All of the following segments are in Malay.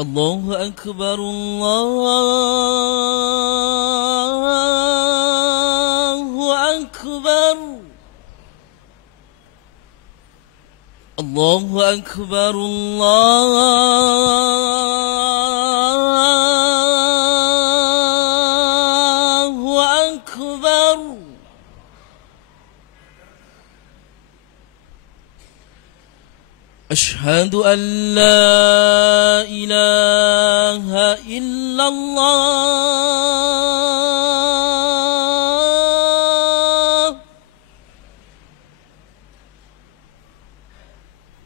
الله أكبر الله أكبر الله أكبر الله أكبر أشهد أن لا إله إلا الله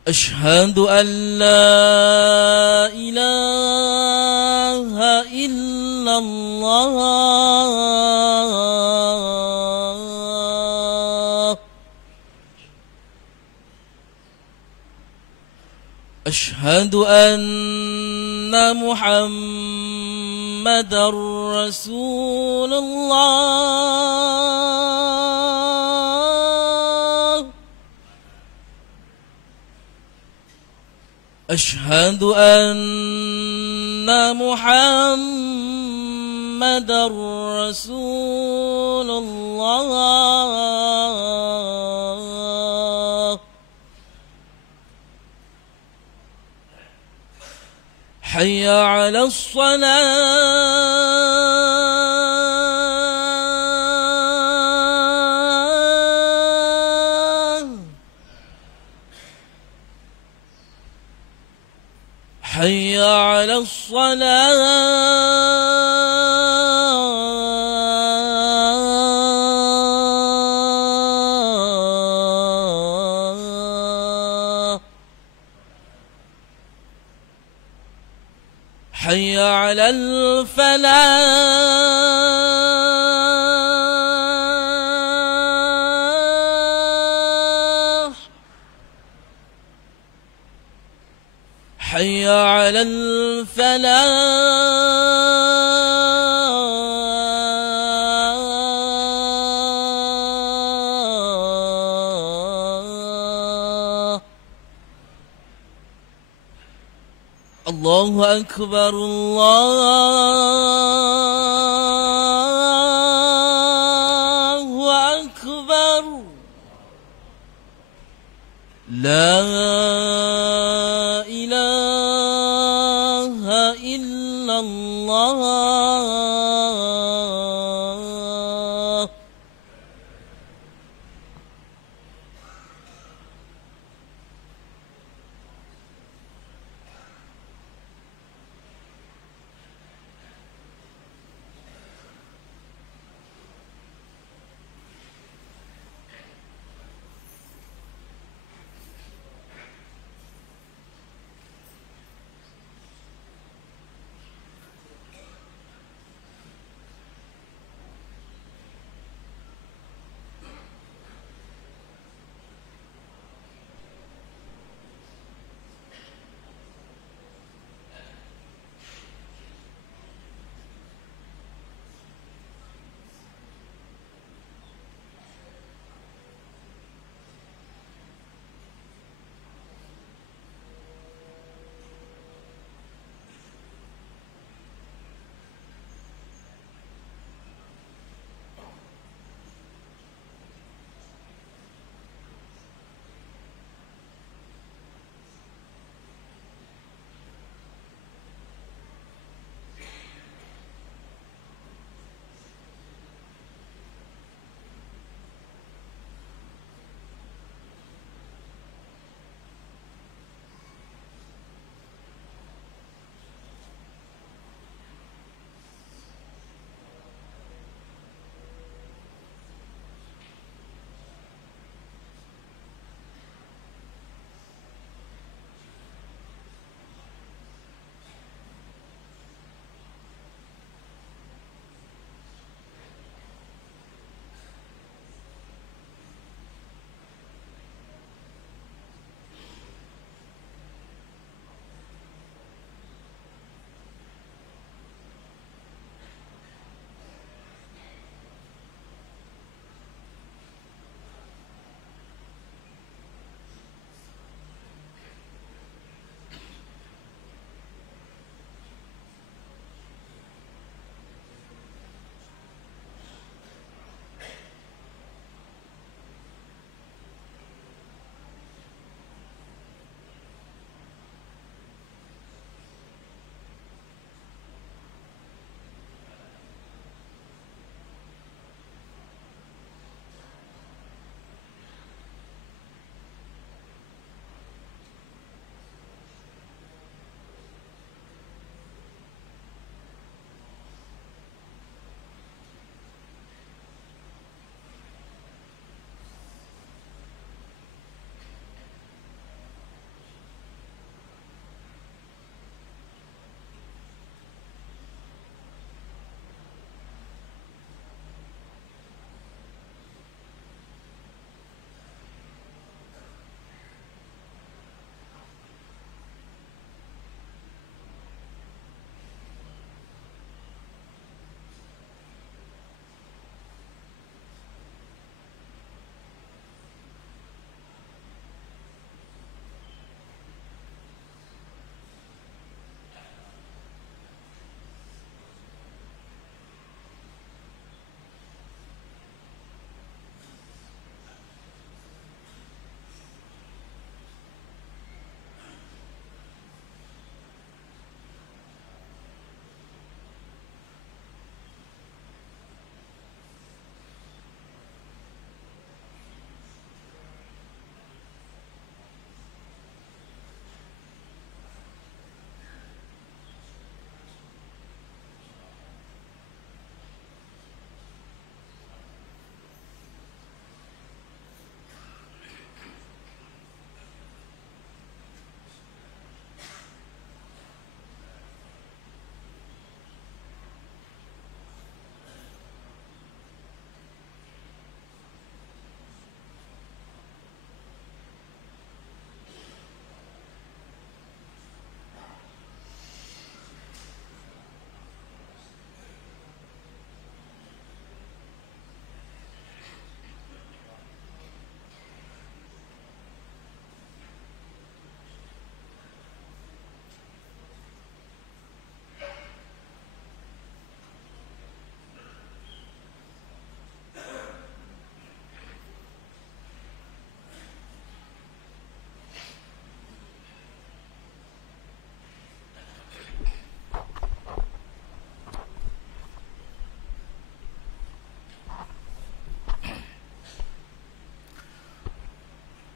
أشهد أن لا إله إلا الله أشهد أن محمدًا رسول الله أشهد أن محمدًا رسول الله حي على الصلاة حي على الصلاة حي على الفلاح حي على الفلاح الله أكبر الله أكبر لا إله إلا الله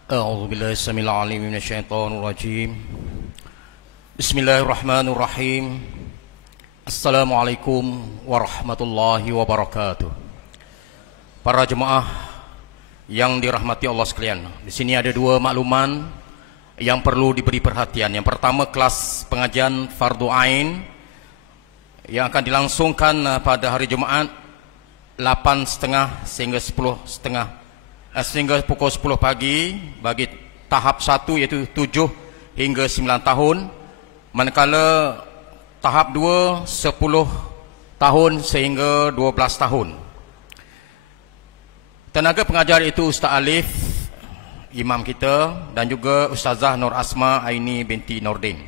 أعوذ بالله السميع العليم من الشيطان الرجيم. بسم الله الرحمن الرحيم. Assalamualaikum warahmatullahi wabarakatuh. Para jemaah yang dirahmati Allah sekalian, di sini ada dua makluman yang perlu diberi perhatian. Yang pertama, kelas pengajian Fardu Ain yang akan dilangsungkan pada hari Jumaat 8.30 sehingga 10.30 sehingga pukul 10 pagi bagi tahap 1 iaitu 7 hingga 9 tahun, manakala tahap 2 10 tahun sehingga 12 tahun. Tenaga pengajar itu Ustaz Alif, imam kita, dan juga Ustazah Nur Asma Aini binti Nordin.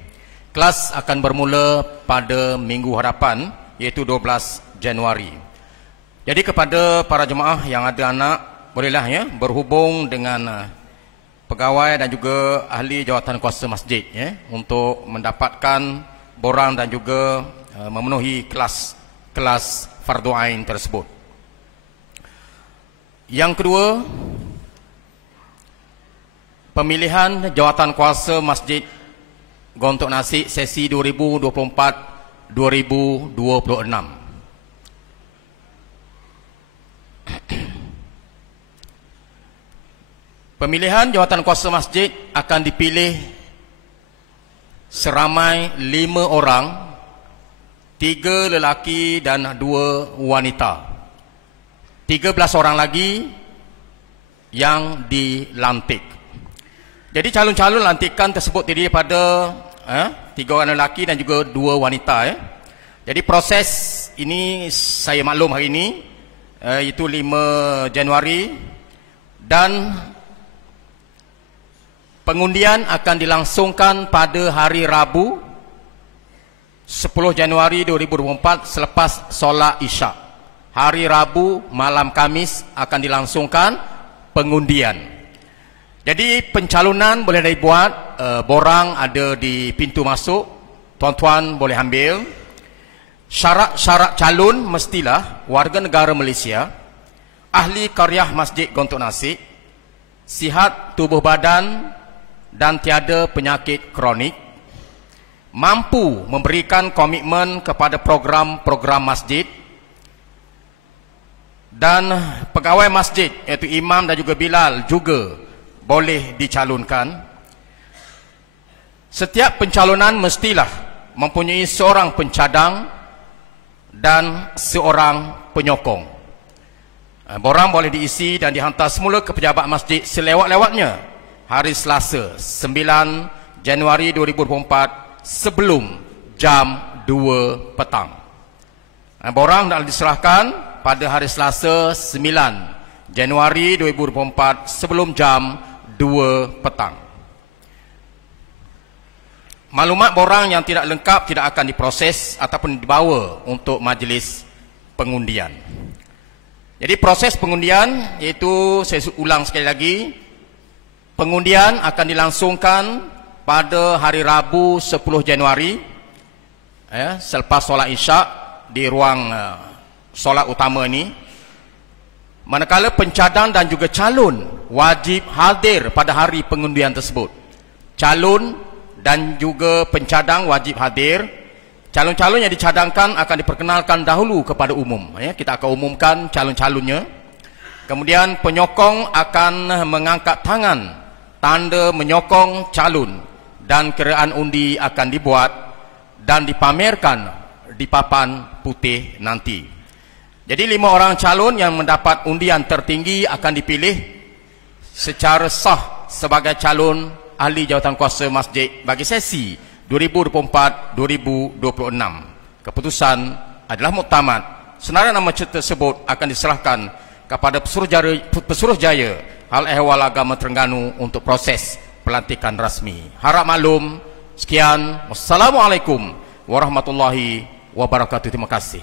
Kelas akan bermula pada minggu hadapan iaitu 12 Januari. Jadi kepada para jemaah yang ada anak, bolehlah ya berhubung dengan pegawai dan juga ahli jawatan kuasa masjid ya untuk mendapatkan borang dan juga memenuhi kelas fardu ain tersebut. Yang kedua, pemilihan jawatan kuasa masjid Gontok Nasi sesi 2024-2026. Pemilihan jawatan kuasa masjid akan dipilih seramai 5 orang, 3 lelaki dan 2 wanita. 13 orang lagi yang dilantik. Jadi calon-calon lantikan tersebut terdiri pada 3 orang lelaki dan juga 2 wanita. Jadi proses ini saya maklum hari ini, itu 5 Januari, dan pengundian akan dilangsungkan pada hari Rabu 10 Januari 2024 selepas solat Isyak. Hari Rabu malam Kamis akan dilangsungkan pengundian. Jadi pencalonan boleh dibuat, borang ada di pintu masuk, tuan-tuan boleh ambil. Syarat-syarat calon mestilah warga negara Malaysia, ahli karyah Masjid Gontok Nasi, sihat tubuh badan dan tiada penyakit kronik, mampu memberikan komitmen kepada program-program masjid, dan pegawai masjid iaitu imam dan juga bilal juga boleh dicalonkan. Setiap pencalonan mestilah mempunyai seorang pencadang dan seorang penyokong. Borang boleh diisi dan dihantar semula ke pejabat masjid selewat-lewatnya hari Selasa 9 Januari 2024 sebelum jam 2 petang. Borang dah diserahkan pada hari Selasa 9 Januari 2024 sebelum jam 2 petang. Maklumat borang yang tidak lengkap tidak akan diproses ataupun dibawa untuk majlis pengundian. Jadi proses pengundian iaitu, saya ulang sekali lagi, pengundian akan dilangsungkan pada hari Rabu 10 Januari selepas solat Isyak di ruang solat utama ini. Manakala pencadang dan juga calon wajib hadir pada hari pengundian tersebut. Calon dan juga pencadang wajib hadir. Calon-calon yang dicadangkan akan diperkenalkan dahulu kepada umum. Kita akan umumkan calon-calonnya. Kemudian penyokong akan mengangkat tangan, tanda menyokong calon, dan keraan undi akan dibuat dan dipamerkan di papan putih nanti. Jadi 5 orang calon yang mendapat undian tertinggi akan dipilih secara sah sebagai calon ahli jawatan kuasa masjid bagi sesi 2024-2026. Keputusan adalah muktamad. Senarai nama tersebut akan diserahkan kepada Pesuruhjaya Hal Ehwal Agama Terengganu untuk proses pelantikan rasmi. Harap maklum. Sekian. Wassalamualaikum warahmatullahi wabarakatuh. Terima kasih.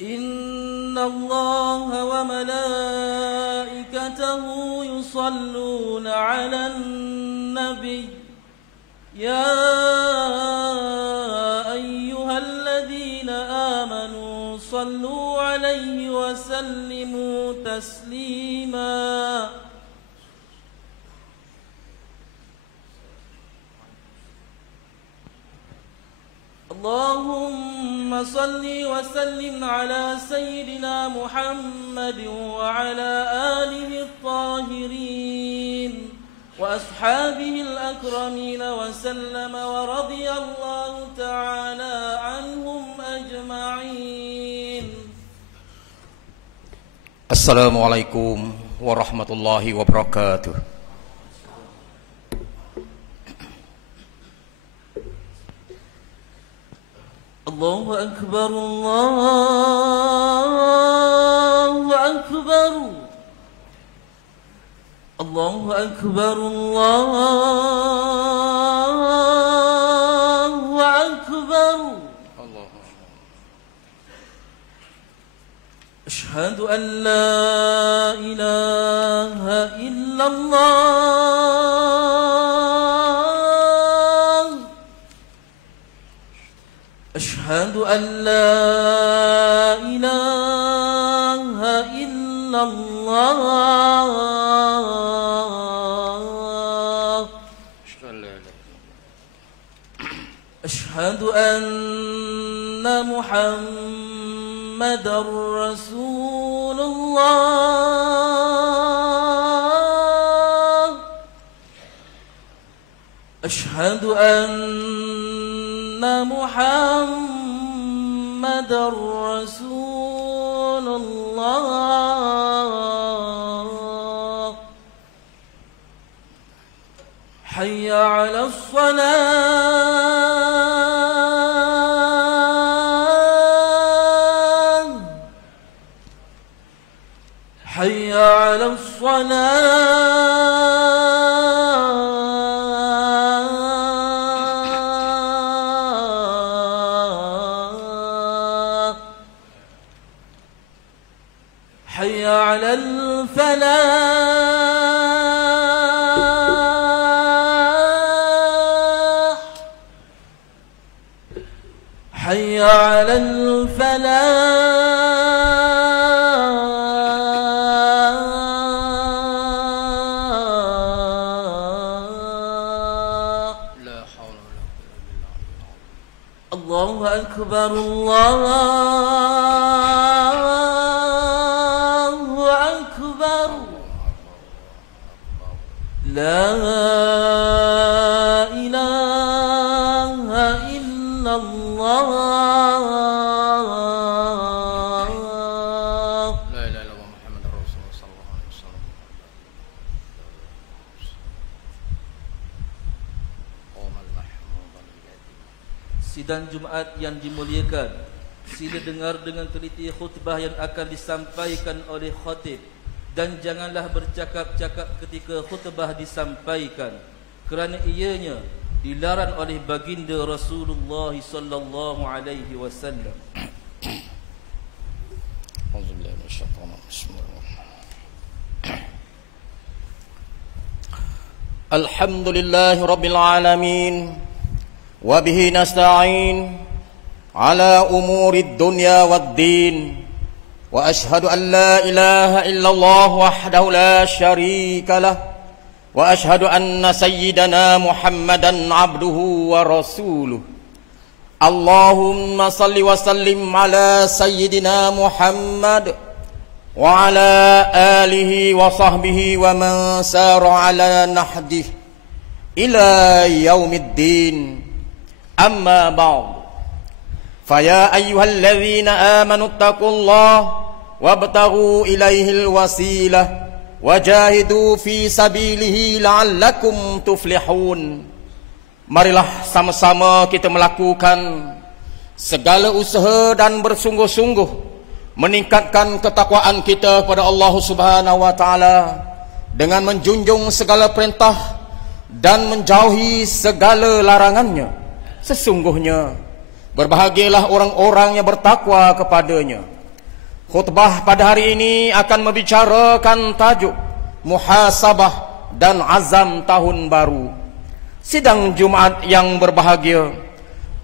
إن الله وملائكته وملائكته يصلون على النبي يا أيها الذين آمنوا صلوا عليه وسلموا تسليما اللهم صل وسلم على سيدنا محمد وعلى آله الطاهرين وأصحابه الأكرمين وسلم ورضي الله تعالى عنهم أجمعين. السلام عليكم ورحمة الله وبركاته. الله أكبر الله أكبر الله أكبر الله أكبر أشهد أن لا إله إلا الله أشهد أن لا إله إلا الله أشهد أن محمدا رسول الله أشهد أن محمدا رسول الله حي على الصلاة حي على الصلاة حي على الفلاح حي على الفلاح. لا حول ولا قوة إلا بالله. الله أكبر الله أكبر لا إله إلا الله لا إله إلا الله محمد رسول الله صلى الله عليه وسلم. Sidang Jumaat yang dimuliakan, sila dengar dengan teliti khutbah yang akan disampaikan oleh khatib dan janganlah bercakap-cakap ketika khutbah disampaikan kerana ianya dilarang oleh baginda Rasulullah sallallahu alaihi wasallam. Auzubillahi minasyaitonir rajim. Bismillahirrahmanirrahim. Alhamdulillahi rabbil alamin. وبه نستعين على أمور الدنيا والدين وأشهد أن لا إله إلا الله وحده لا شريك له وأشهد أن سيدنا محمدا عبده ورسوله اللهم صل وسلم على سيدنا محمد وعلى آله وصحبه ومن سار على نهجه إلى يوم الدين أما بعد فيا أيها الذين آمنوا اتقوا الله وابتغوا إليه الوسيلة وجاهدوا في سبيله لعلكم تفلحون. Marilah sama-sama kita melakukan segala usaha dan bersungguh-sungguh meningkatkan ketakwaan kita kepada Allah Subhanahu wa taala dengan menjunjung segala perintah dan menjauhi segala larangannya. Sesungguhnya berbahagialah orang-orang yang bertakwa kepadanya. Khutbah pada hari ini akan membicarakan tajuk muhasabah dan azam tahun baru. Sidang Jumat yang berbahagia,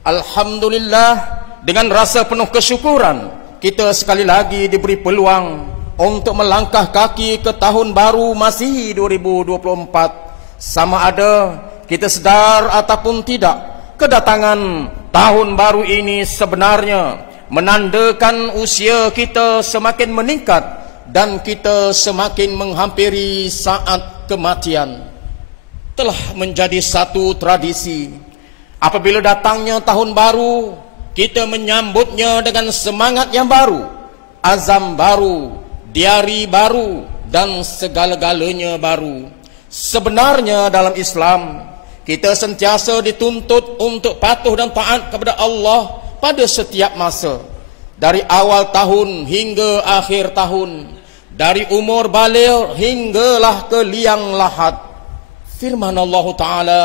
alhamdulillah, dengan rasa penuh kesyukuran kita sekali lagi diberi peluang untuk melangkah kaki ke tahun baru Masihi 2024. Sama ada kita sedar ataupun tidak, kedatangan tahun baru ini sebenarnya menandakan usia kita semakin meningkat dan kita semakin menghampiri saat kematian. Telah menjadi satu tradisi, apabila datangnya tahun baru, kita menyambutnya dengan semangat yang baru, azam baru, diari baru, dan segala-galanya baru. Sebenarnya dalam Islam, kita sentiasa dituntut untuk patuh dan taat kepada Allah pada setiap masa, dari awal tahun hingga akhir tahun, dari umur baligh hinggalah ke liang lahat. Firman Allah Ta'ala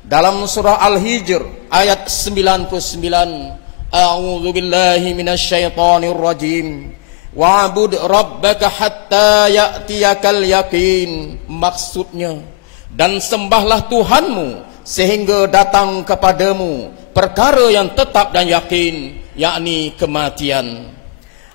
dalam surah Al-Hijr ayat 99, A'udzu billahi minasyaitonir rajim, wa'bud rabbaka hatta ya'tiyakal yaqin. Maksudnya, dan sembahlah Tuhanmu sehingga datang kepadamu perkara yang tetap dan yakin, yakni kematian.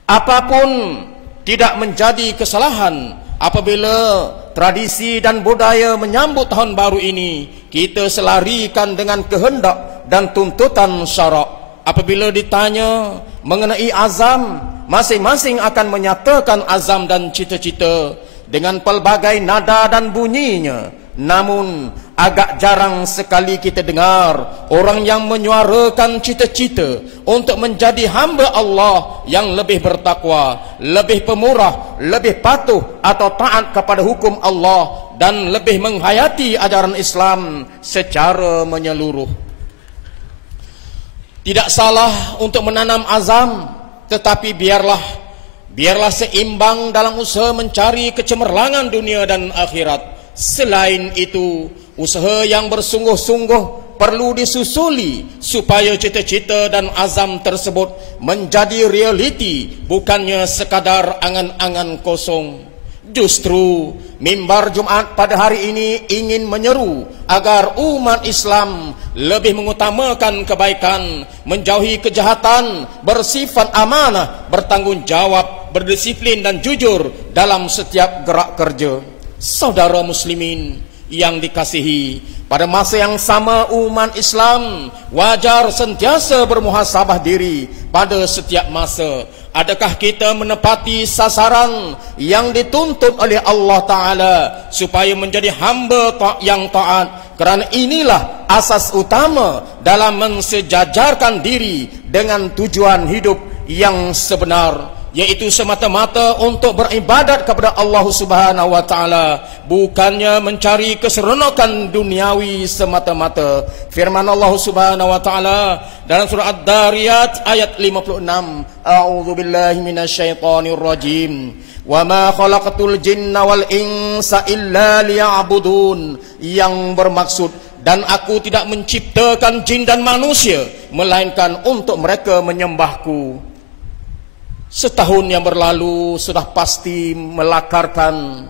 Apapun tidak menjadi kesalahan apabila tradisi dan budaya menyambut tahun baru ini kita selarikan dengan kehendak dan tuntutan syarak. Apabila ditanya mengenai azam, masing-masing akan menyatakan azam dan cita-cita dengan pelbagai nada dan bunyinya. Namun agak jarang sekali kita dengar orang yang menyuarakan cita-cita untuk menjadi hamba Allah yang lebih bertakwa, lebih pemurah, lebih patuh atau taat kepada hukum Allah, dan lebih menghayati ajaran Islam secara menyeluruh. Tidak salah untuk menanam azam, tetapi biarlah seimbang dalam usaha mencari kecemerlangan dunia dan akhirat. Selain itu, usaha yang bersungguh-sungguh perlu disusuli supaya cita-cita dan azam tersebut menjadi realiti, bukannya sekadar angan-angan kosong. Justru mimbar Jumat pada hari ini ingin menyeru agar umat Islam lebih mengutamakan kebaikan, menjauhi kejahatan, bersifat amanah, bertanggungjawab, berdisiplin dan jujur dalam setiap gerak kerja. Saudara muslimin yang dikasihi, pada masa yang sama umat Islam wajar sentiasa bermuhasabah diri pada setiap masa. Adakah kita menepati sasaran yang dituntut oleh Allah Ta'ala supaya menjadi hamba yang taat? Kerana inilah asas utama dalam mensejajarkan diri dengan tujuan hidup yang sebenar, yaitu semata-mata untuk beribadat kepada Allah Subhanahu wa Ta'ala, bukannya mencari keseronokan duniawi semata-mata. Firman Allah Subhanahu wa Ta'ala dalam surah Ad-Dariyat ayat 56, A'udzu billahi minasyaitonir rajim, wa ma khalaqatul jinna wal insa illa liya'budun, yang bermaksud, dan aku tidak menciptakan jin dan manusia melainkan untuk mereka menyembahku. Setahun yang berlalu sudah pasti melakarkan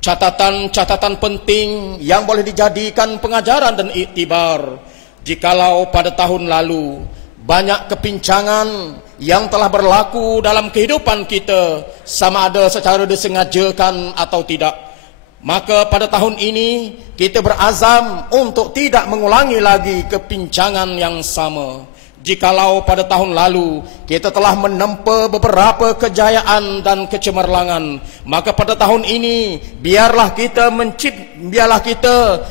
catatan-catatan penting yang boleh dijadikan pengajaran dan iktibar. Jikalau pada tahun lalu banyak kepincangan yang telah berlaku dalam kehidupan kita, sama ada secara disengajakan atau tidak, maka pada tahun ini kita berazam untuk tidak mengulangi lagi kepincangan yang sama. Jikalau pada tahun lalu kita telah menempa beberapa kejayaan dan kecemerlangan, maka pada tahun ini biarlah kita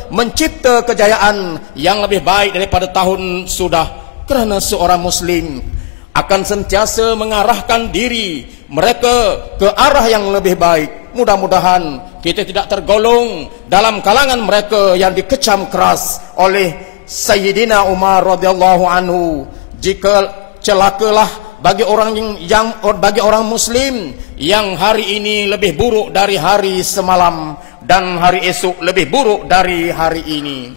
mencipta kejayaan yang lebih baik daripada tahun sudah. Kerana seorang muslim akan sentiasa mengarahkan diri mereka ke arah yang lebih baik. Mudah-mudahan kita tidak tergolong dalam kalangan mereka yang dikecam keras oleh Sayyidina Umar radhiyallahu anhu. Jika celakalah bagi orang muslim yang hari ini lebih buruk dari hari semalam dan hari esok lebih buruk dari hari ini.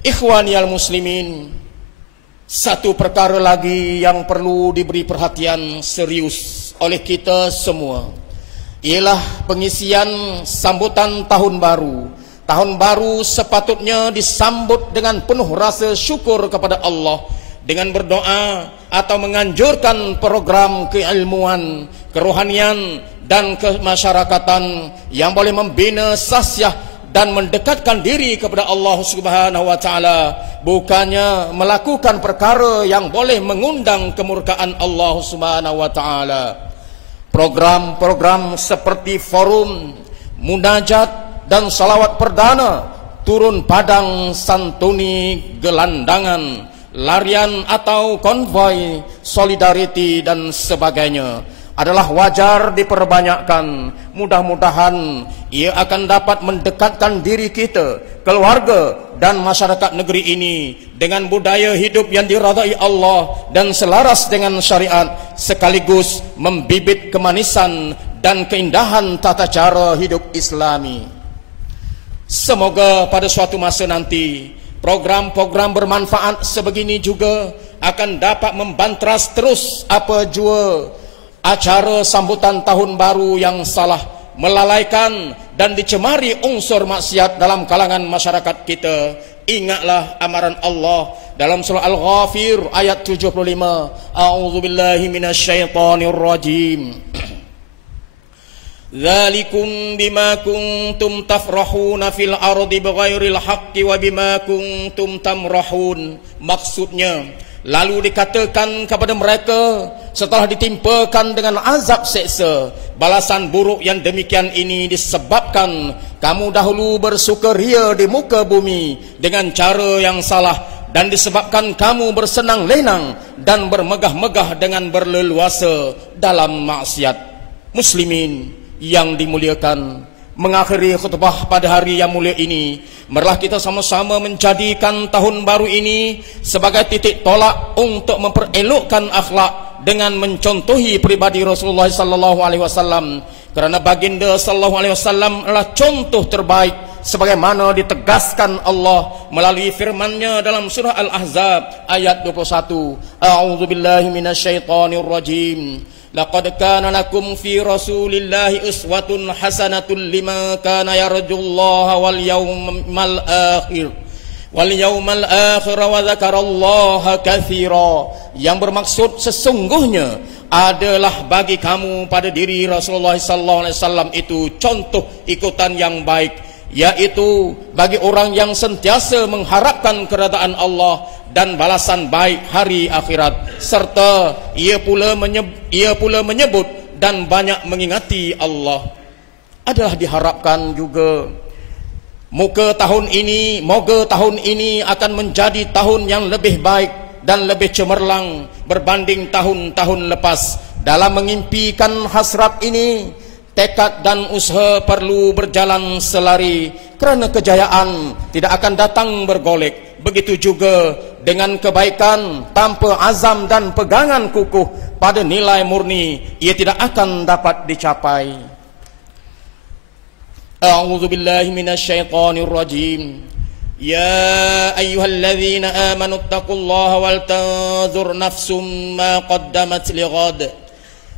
Ikhwaniyal muslimin, satu perkara lagi yang perlu diberi perhatian serius oleh kita semua, ialah pengisian sambutan tahun baru. Tahun baru sepatutnya disambut dengan penuh rasa syukur kepada Allah, dengan berdoa atau menganjurkan program keilmuan, kerohanian dan kemasyarakatan yang boleh membina sahsiah dan mendekatkan diri kepada Allah Subhanahu wa taala, bukannya melakukan perkara yang boleh mengundang kemurkaan Allah Subhanahu wa taala. Program-program seperti forum, munajat dan salawat perdana, turun padang santuni gelandangan, larian atau konvoi solidariti dan sebagainya adalah wajar diperbanyakkan. Mudah-mudahan ia akan dapat mendekatkan diri kita, keluarga dan masyarakat negeri ini dengan budaya hidup yang diridai Allah dan selaras dengan syariat, sekaligus membibit kemanisan dan keindahan tata cara hidup Islami. Semoga pada suatu masa nanti program-program bermanfaat sebegini juga akan dapat membantras terus apa jua acara sambutan tahun baru yang salah, melalaikan dan dicemari unsur maksiat dalam kalangan masyarakat kita. Ingatlah amaran Allah dalam surah Al-Ghafir ayat 75. A'udzubillahi minasyaitonir rajim. Dzalikum bima kuntum tafrahuna fil ardi bighairil haqqi wa bima kuntum tamrahun. Maksudnya, lalu dikatakan kepada mereka setelah ditimpakan dengan azab seksa, balasan buruk yang demikian ini disebabkan kamu dahulu bersukaria di muka bumi dengan cara yang salah, dan disebabkan kamu bersenang lenang dan bermegah-megah dengan berleluasa dalam maksiat. Muslimin yang dimuliakan, mengakhiri khutbah pada hari yang mulia ini, marilah kita sama-sama menjadikan tahun baru ini sebagai titik tolak untuk memperelokkan akhlak dengan mencontohi pribadi Rasulullah sallallahu alaihi wasallam, kerana baginda sallallahu alaihi wasallam adalah contoh terbaik sebagaimana ditegaskan Allah melalui firman-Nya dalam surah Al-Ahzab ayat 21. A'udzubillahi minasyaitonir rajim. Laqad kana lakum fi Rasulillahi uswatun hasanatun liman kana yarjullaha wal yawmal akhir wa dzakarallaha katsira. Yang bermaksud sesungguhnya adalah bagi kamu pada diri Rasulullah sallallahu alaihi wasallam itu contoh ikutan yang baik, yaitu bagi orang yang sentiasa mengharapkan keridaan Allah dan balasan baik hari akhirat, serta ia pula menyebut dan banyak mengingati Allah. Adalah diharapkan juga moga tahun ini akan menjadi tahun yang lebih baik dan lebih cemerlang berbanding tahun-tahun lepas. Dalam mengimpikan hasrat ini, tekad dan usaha perlu berjalan selari, kerana kejayaan tidak akan datang bergolek. Begitu juga dengan kebaikan tanpa azam dan pegangan kukuh pada nilai murni, ia tidak akan dapat dicapai. A'udzu billahi minasyaitonir rajim. Ya ayyuhalladzina amanu taqullaha wal tanzur nafsum ma qaddamat lighad.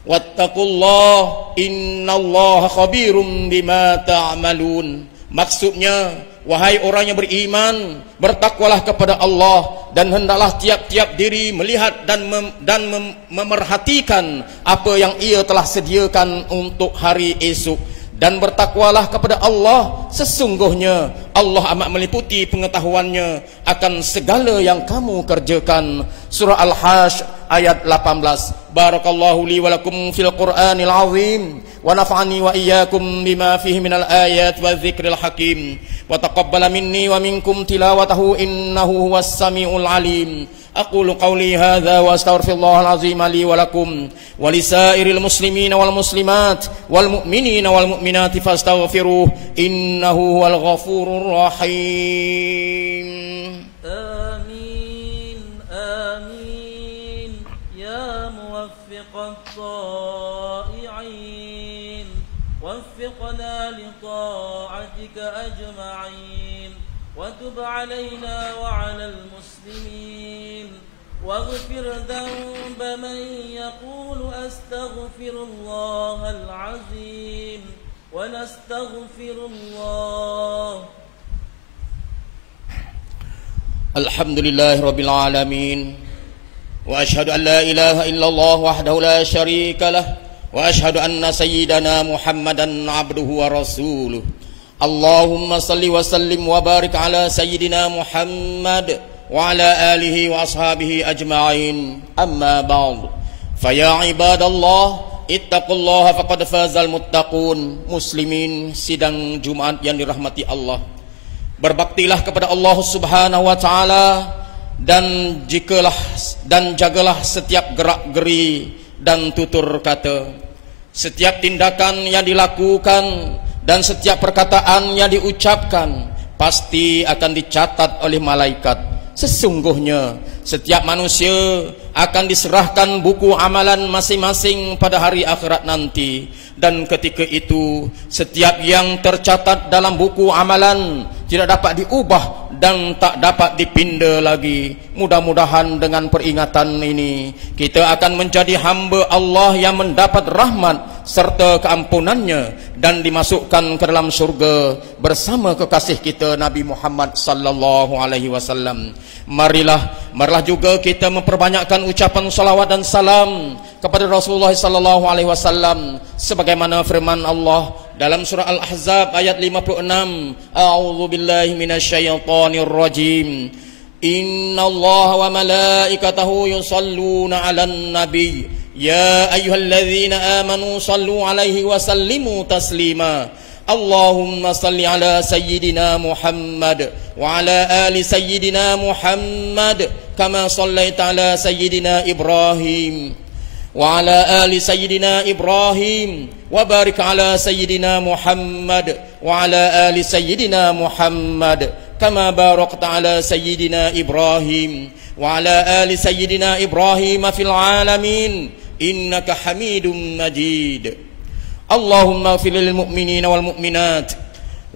Wattaqullaha innallaha khabirum bima ta'malun. Maksudnya, wahai orang yang beriman, bertakwalah kepada Allah dan hendaklah tiap-tiap diri melihat dan memerhatikan apa yang ia telah sediakan untuk hari esok. Dan bertakwalah kepada Allah, sesungguhnya Allah amat meliputi pengetahuannya akan segala yang kamu kerjakan. Surah Al-Hash ayat 18. Barakallahu li wa lakum fil Qur'anil azim wa nafa'ani wa iyyakum bima fihi minal ayat wa dzikril hakim wa taqabbala minni wa minkum tilawatahu innahu huwas samiul alim. Aqulu qawli hadza wa astaghfirullahal azim li wa lakum wa lisairil muslimina wal muslimat wal mu'minina wal mu'minati fastaghfiruh innahu huwal ghafurur rahim. Amin amin ya muwaffiqat ta'i'in waffiqna li ta'atika ajma'in وتب علينا وعلى المسلمين واغفر ذنب من يقول ونستغفر الله العظيم ونستغفر الله. الحمد لله رب العالمين وأشهد أن لا إله إلا الله وحده لا شريك له وأشهد أن سيدنا محمدا عبده ورسوله. اللهم صل وسلم وبارك على سيدنا محمد وعلى آله وأصحابه أجمعين. أما بعد فيا عباد الله اتقوا الله فقد فاز المتقون. Muslimin sidang Jumat yang dirahmati Allah, berbaktilah kepada Allah Subhanahu wa taala dan jagalah setiap gerak-geri dan tutur kata, setiap tindakan yang dilakukan dan setiap perkataan yang diucapkan pasti akan dicatat oleh malaikat. Sesungguhnya setiap manusia akan diserahkan buku amalan masing-masing pada hari akhirat nanti, dan ketika itu setiap yang tercatat dalam buku amalan tidak dapat diubah dan tak dapat dipinda lagi. Mudah-mudahan dengan peringatan ini kita akan menjadi hamba Allah yang mendapat rahmat serta keampunannya dan dimasukkan ke dalam surga bersama kekasih kita Nabi Muhammad sallallahu alaihi wasallam. Marilah juga kita memperbanyakkan ucapan salawat dan salam kepada Rasulullah sallallahu alaihi wasallam sebagaimana firman Allah dalam surah Al-Ahzab ayat 56, A'udzu billahi minasyaitonir rajim. Innallaha wa malaikatahu yusalluna 'alan nabiy ya ayyuhalladzina amanu sallu 'alaihi wa sallimu taslima. Allahumma salli ala sayyidina Muhammad wa ala ali sayyidina Muhammad kama sallaita ala sayyidina Ibrahim wa ala ali sayyidina Ibrahim wa barik ala sayyidina Muhammad wa ala ali sayyidina Muhammad kama barakta ala sayyidina Ibrahim wa ala ali sayyidina Ibrahim fil alamin innaka Hamidum Majid. Allahumma ighfir lil mu'minina wal mu'minat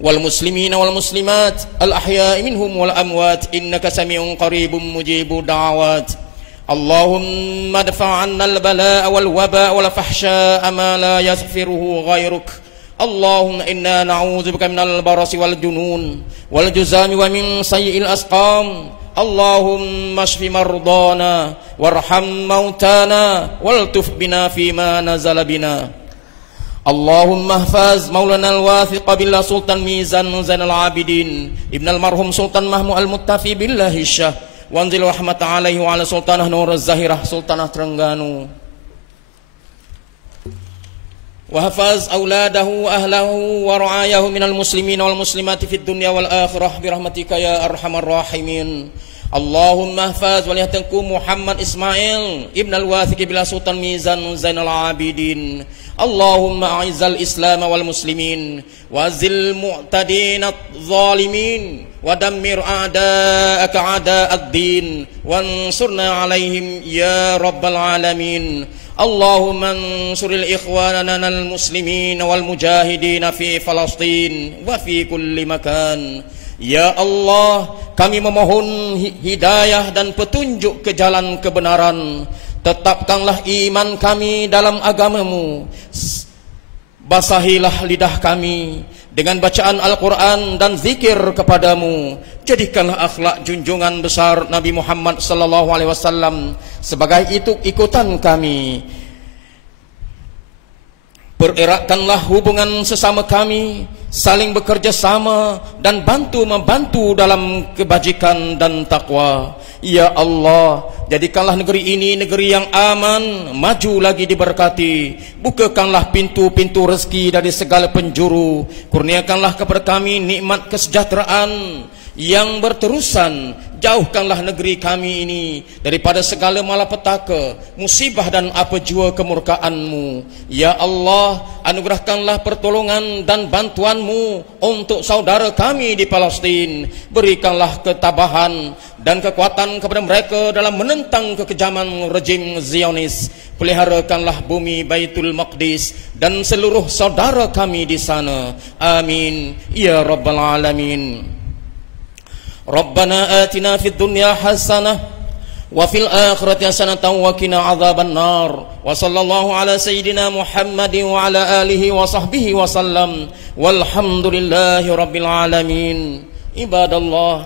wal muslimina wal muslimat al ahya'i minhum wal amwat innaka sami'un qaribun mujibud da'awat. Allahumma adfa' 'anna al bala'a wal waba'a wal fahsya'a ma la yaghfiruhu ghayruk. Allahumma inna na'udzubika minal barasi wal junun wal juzami wa min sayyi'il asqam. Allahumma shfi mardana warham mautana waltuf bina fima nazala bina. Allahumma hafaz maulana al-wathiq billah Sultan Mizan Zainal Abidin Ibn al-marhum Sultan Mahmud al-Muttafi billahi syah wanzil rahmat alaihi wa ala Sultanah Nur az-Zahirah Sultanah Terengganu wa hafaz auladahu wa ahlahu wa ra'ayahu minal muslimin wal muslimati fid dunya wal akhirah birahmatika ya arhamar rahimin. Allahumma hafaz waliyahtanku Muhammad Ismail Ibn al-Wathiq bila Sultan Mizan Zainal Abidin. Allahumma a'izzal Islam wal muslimin wa azil mu'tadin adh-dhalimin wa dammir a'da'aka a'da'ad-din wansurna 'alaihim ya rabbal alamin. Allahumma ansuril ikhwanana al-muslimin wal mujahidin fi Palestin wa fi kulli makan. Ya Allah, kami memohon hidayah dan petunjuk ke jalan kebenaran. Tetapkanlah iman kami dalam agamamu. Basahilah lidah kami dengan bacaan Al-Quran dan zikir kepadamu. Jadikanlah akhlak junjungan besar Nabi Muhammad sallallahu alaihi wasallam sebagai ikutan kami. Pereratkanlah hubungan sesama kami, saling bekerja sama dan bantu-membantu dalam kebajikan dan takwa. Ya Allah, jadikanlah negeri ini negeri yang aman, maju lagi diberkati. Bukakanlah pintu-pintu rezeki dari segala penjuru. Kurniakanlah kepada kami nikmat kesejahteraan yang berterusan. Jauhkanlah negeri kami ini daripada segala malapetaka, musibah dan apa jua kemurkaan-Mu. Ya Allah, anugerahkanlah pertolongan dan bantuan-Mu untuk saudara kami di Palestin. Berikanlah ketabahan dan kekuatan kepada mereka dalam menentang kekejaman rejim Zionis. Peliharakanlah bumi Baitul Maqdis dan seluruh saudara kami di sana. Amin ya rabbal alamin. Rabbana atina fid dunya hasanah وفي الآخرة حسنة وقنا عذاب النار وصلى الله على سيدنا محمد وعلى آله وصحبه وسلم والحمد لله رب العالمين. عباد الله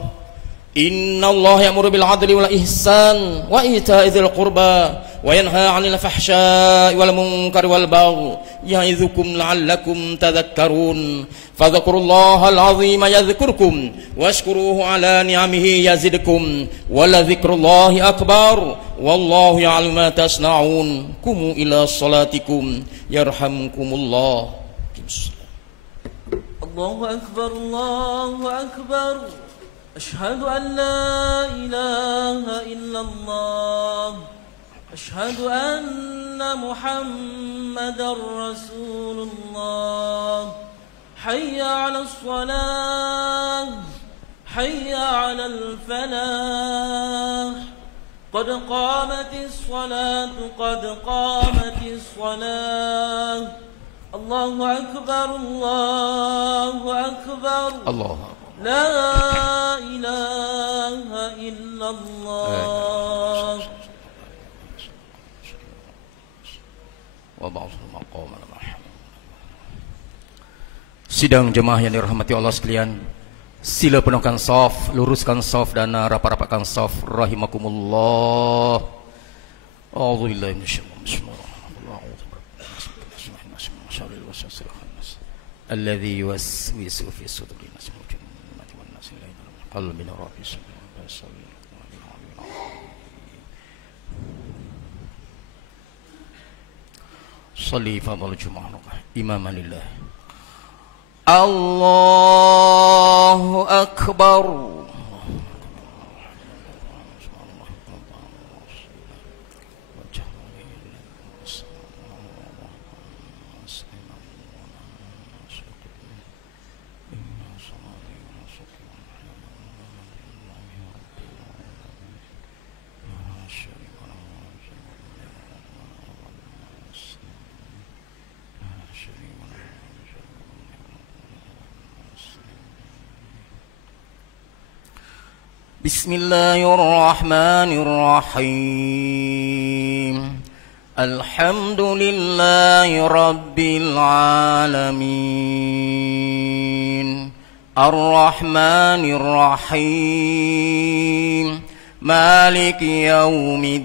إن الله يأمر بالعدل والإحسان وإيتاء ذي القربى وينهى عن الفحشاء والمنكر والبغي يعظكم لعلكم تذكرون فاذكروا الله العظيم يذكركم واشكروه على نعمه يزدكم ولذكر الله أكبر والله يعلم ما تصنعون قوموا إلى صلاتكم يرحمكم الله. الله أكبر الله أكبر أشهد أن لا إله إلا الله أشهد أن محمدا رسول الله حي على الصلاة حي على الفلاح قد قامت الصلاة قد قامت الصلاة الله أكبر الله أكبر الله لا إله إلا الله Sidang jemaah yang dirahmati Allah sekalian, sila penuhkan saf, luruskan saf dan rapat-rapatkan saf rahimakumullah. A'udzubillahi minasyaitonir rajim. Alladzi yuwaswisu fi sudurin nas min al-jinnati wan nas qalbin rabbis. Salli fadhal jumu'ah imaman lillah. Allahu akbar. Bismillahirrahmanirrahim. Alhamdulillahi rabbil alamin. Ar-Rahmanir-Rahim. Maliki yaumiddin.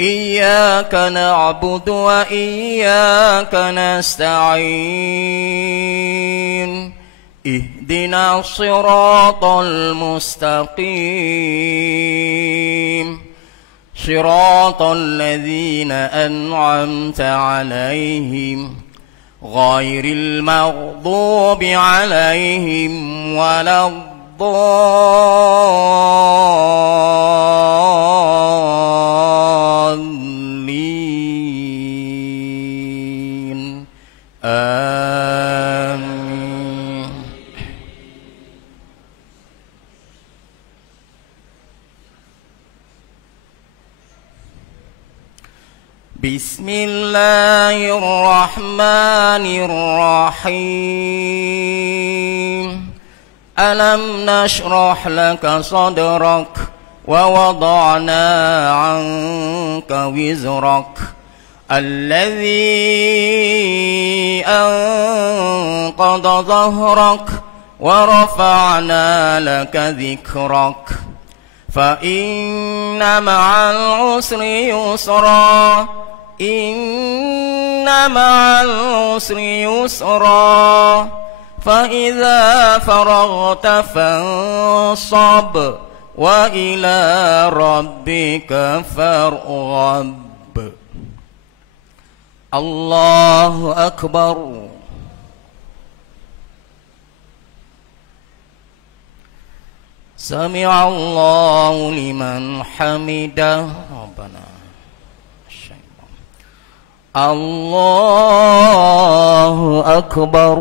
Iyyaka na'budu wa iyyaka nasta'in. اهدنا الصراط المستقيم صراط الذين أنعمت عليهم غير المغضوب عليهم ولا الضالين آمين. Bismillahirrahmanirrahim. Alam nashrah laka sadrak wa wada'na 'anka wizrak alladhi anqadha dhahrak wa rafa'na laka dhikrak fa inna ma'al usri yusra inna ma'al usri yusra fa idza faraghta fansab wa ila rabbika farghab. Allahu akbar. Sami'allahu liman hamidah. Rabbana Allahu akbar.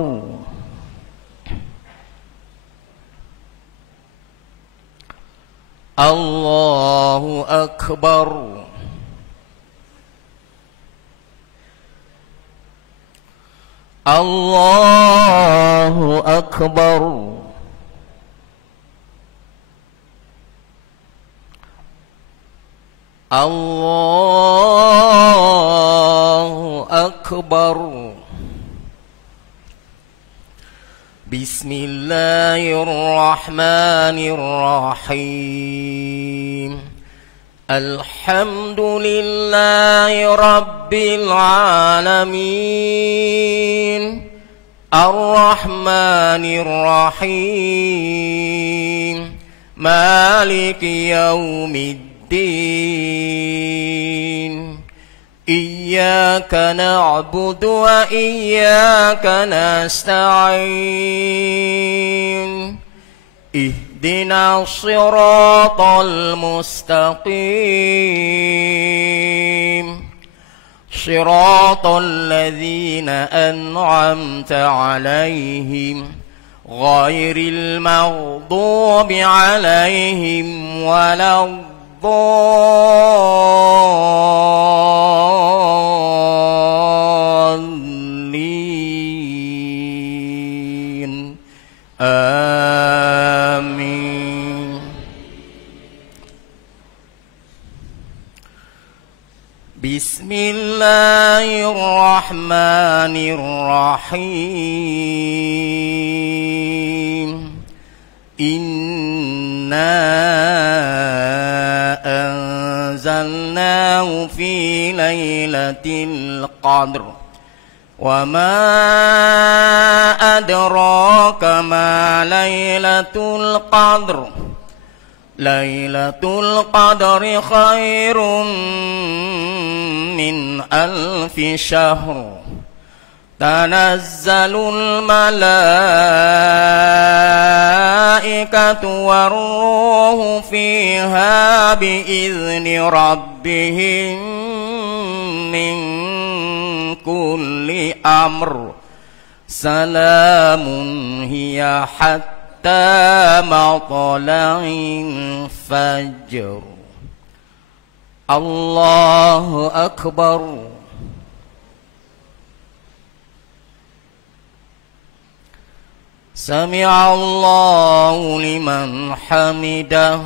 Allahu akbar. Allahu akbar. Allahu Akbar. Bismillahirrahmanirrahim. Alhamdulillahi Rabbil Alamin. Ar-Rahmanir Rahim. Maliki Yaumiddin. Iyyaka na'budu wa iyyaka nasta'in. Ihdinas siratal mustaqim. Siratal ladzina an'amta 'alaihim ghairil maghdubi 'alaihim waladdallin. Amin. Bismillahirrahmanirrahim. Inna anzalnahu fi lailatul qadr. Wa ma adraka ma lailatul qadr. Lailatul qadri khairum min alfi syahr. Tanazzalul malaikatu warruhu fiha biizni rabbihim min kulli amr. Salamun hiya hatta matla'il fajr. Allahu Akbar. Sami'allahu liman hamidah.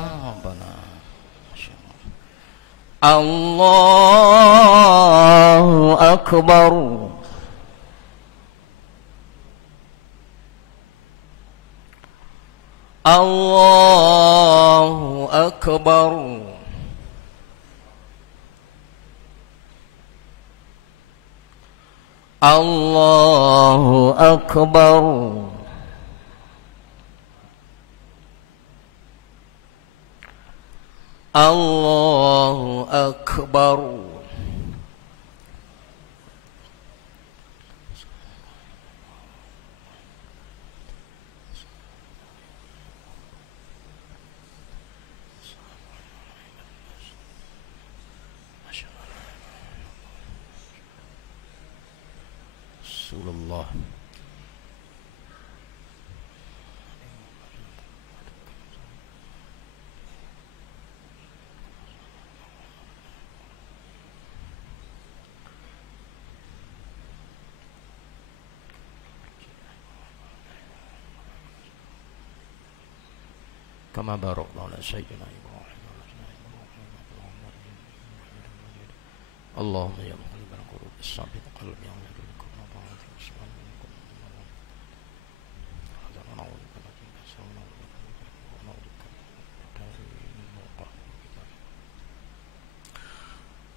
Allahu Akbar. Allahu Akbar. Allahu Akbar. Allahu Akbar. Rasulullah. Kama barakna ala sayyidina Ibrahim. Allahumma ya muqallibal qulub tsabbit qalbi ala dinika wa ta'atik subhanallahi.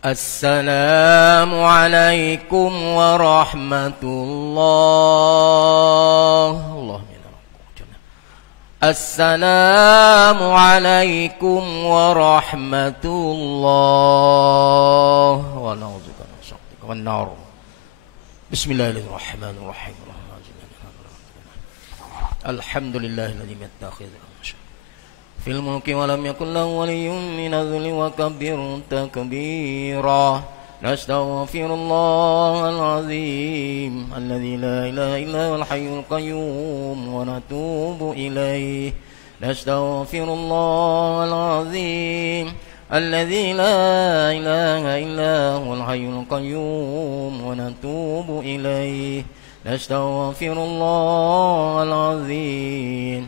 Assalamu alaikum warahmatullahi. Assalamu alaikum warahmatullahi wabarakatuh. Bismillahirrahmanirrahim. Alhamdulillahilladzi lam yattakhidh fil mulki wa lam yakul lahu waliyyun minadh dhulli wa kabbirhu takbira. Nastaghfirullah al-azim alladzi la ilaha illa huwal hayyul qayyum wa natubu ilayh. Nastaghfirullah al-azim alladzi la ilaha illa huwal hayyul qayyum wa natubu ilayh. Nastaghfirullah al-azim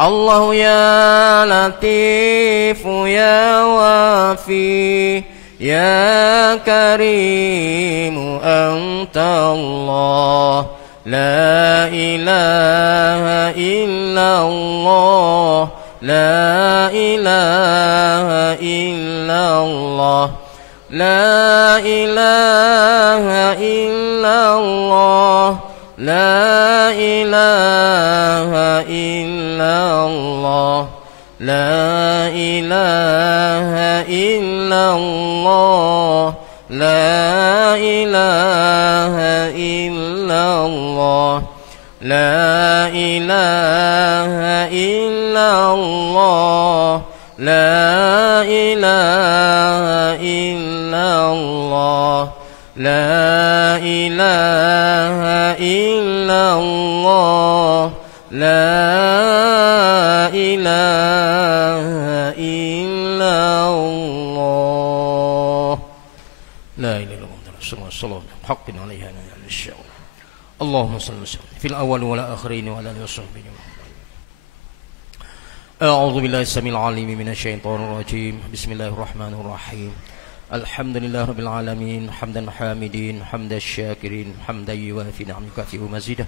الله يا لطيف يا وافي يا كريم أنت الله لا إله إلا الله لا إله إلا الله لا إله إلا الله لا إله إلا الله لا إله إلا الله لا إله إلا الله لا إله إلا الله لا إله إلا الله لا إله إلا الله لا إله إلا الله لا إله إلا الله صلى حق عليها إن شاء الله اللهم صل وسلم في الأول والآخرين وعلى آله وصحبه. أعوذ بالله السميع العليم من الشيطان الرجيم. بسم الله الرحمن الرحيم. الحمد لله رب العالمين حمدا حامدين حمد الشاكرين حمدا يوافي نعمك في مزيده.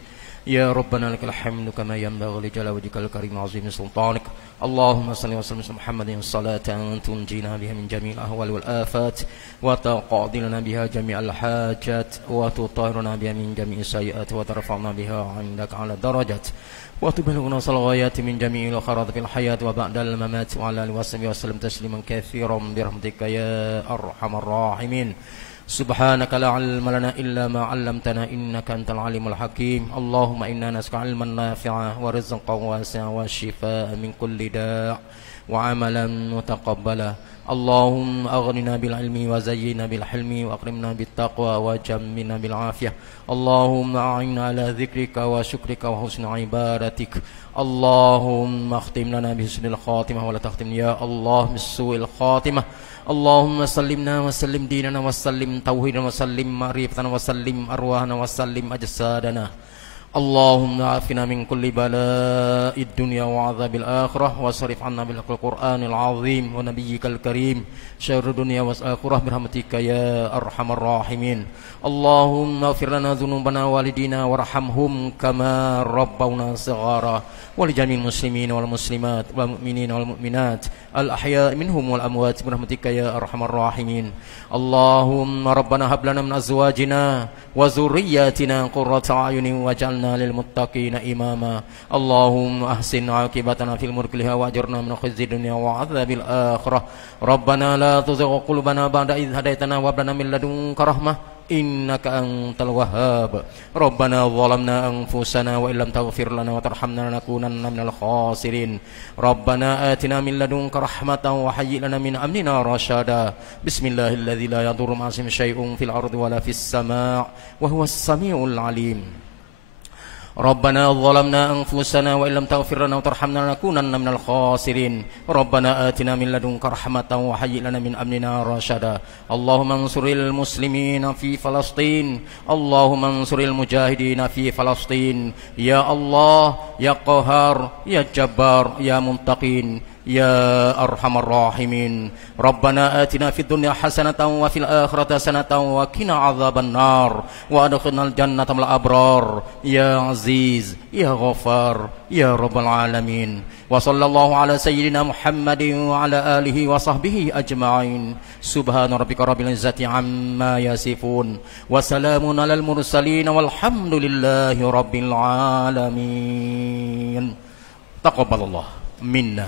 يا ربنا لك الحمد كما ينبغي لجلال وجهك الكريم عظيم سلطانك. اللهم صل وسلم على محمد صلاة تنجينا بها من جميع الأهوال والآفات وتقضي لنا بها جميع الحاجات وتطهرنا بها من جميع السيئات وترفعنا بها عندك على الدرجات وتبلغنا الغايات من جميع الخيرات في الحياة وبعد الممات وعلى آله وصحبه وسلم تسليما كثيرا برحمتك يا أرحم الراحمين. سبحانك لا علم لنا إلا ما علمتنا إنك أنت العليم الحكيم. اللهم إنا نسألك علما نافعا ورزقا واسعا وشفاء من كل داء وعملا متقبلا. اللهم أغننا بالعلم وزينا بالحلم وأكرمنا بالتقوى وجملنا بالعافية. اللهم أعنا على ذكرك وشكرك وحسن عبادتك. اللهم اختم لنا بحسن الخاتمة ولا تختم يا الله بسوء الخاتمة. اللهم سلمنا وسلم ديننا وسلم توحيدنا وسلم معرفتنا وسلم أرواحنا وسلم أجسادنا. اللهم عافنا من كل بلاء الدنيا وعذاب الآخرة واصرف عنا بالحق القرآن العظيم ونبيك الكريم شر الدنيا والآخرة برحمتك يا أرحم الراحمين. اللهم اغفر لنا ذنوبنا والدينا وارحمهم كما ربونا صغارا ولجميع المسلمين والمسلمات والمؤمنين والمؤمنات الأحياء منهم والأموات برحمتك يا أرحم الراحمين. اللهم ربنا هب لنا من أزواجنا وذرياتنا قرة أعين واجعلنا للمتقين إماما. اللهم أحسن عاقبتنا في الأمور كلها وأجرنا من خزي الدنيا وعذاب الآخرة. ربنا لا تزغ قلوبنا بعد إذ هديتنا وهب لنا من لدنك رحمة إنك أنت الوهاب. ربنا ظلمنا أنفسنا وإن لم تغفر لنا وترحمنا لنكونن من الخاسرين. ربنا آتنا من لدنك رحمة وهيئ لنا من أمرنا رشدا. بسم الله الذي لا يضر مع اسمه شيء في الأرض ولا في السماء وهو السميع العليم. ربنا ظلمنا أنفسنا وإن لم تغفر لنا وترحمنا لنكونن من الخاسرين. ربنا آتنا من لدنك رحمة وهيئ لنا من أمرنا رشدا. اللهم انصر المسلمين في فلسطين. اللهم انصر المجاهدين في فلسطين. يا الله يا قهار يا جبار يا منتقين يا أرحم الراحمين. ربنا آتنا في الدنيا حسنة وفي الآخرة حسنة وقنا عذاب النار وأدخلنا الجنة مع الأبرار يا عزيز يا غفار يا رب العالمين. وصلى الله على سيدنا محمد وعلى آله وصحبه أجمعين. سبحان ربك رب العزة عما يصفون وسلام على المرسلين والحمد لله رب العالمين. تقبل الله منا.